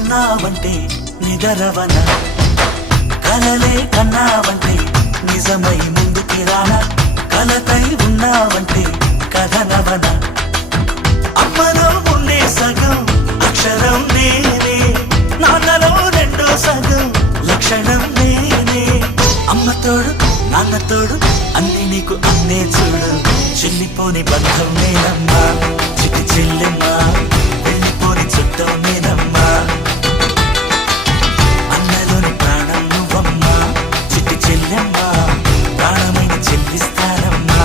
ఉన్నావంటే నిదరవన కలలే కన్నావంటే నిజమై ముందుకి రానా కలతై ఉన్నావంటే కథనవన అమ్మలో ఉండే సగం అక్షరం నేనే నాన్నలో రెండో సగం లక్షణం నేనే అమ్మ తోడు నాన్న తోడు అన్ని నీకు అన్నే చూడు చెల్లిపోని బంధం నేనమ్మా చిటి చెల్లెమ్మా వెళ్ళిపోని చుట్టం నేనమ్మా అన్నలోని ప్రాణం నువ్వమ్మా చిటి చెల్లెమ్మా ప్రాణమైన చెల్లిస్తానమ్మా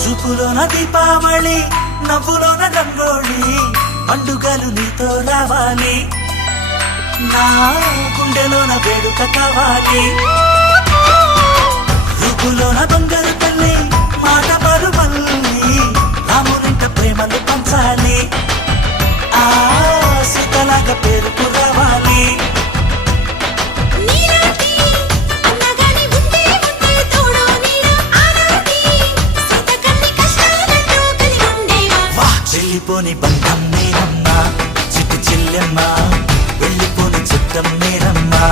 చూపులోన దీపావళి నవ్వులోన రంగోళి పండుగలు నీతో రావాలి నా గుండెలోన వేడుక కావాలి రూపులోన దొంగలు తల్లి మాట పరుమల్లి రామునింట ప్రేమలు పంచాలి ఆ సీతలాగా పేరుకు రావాలి వెళ్ళిపోని బంధం నేనమ్మా చిట్టి చెల్లెమ్మా వెళ్ళిపోని చుట్టం నేనమ్మా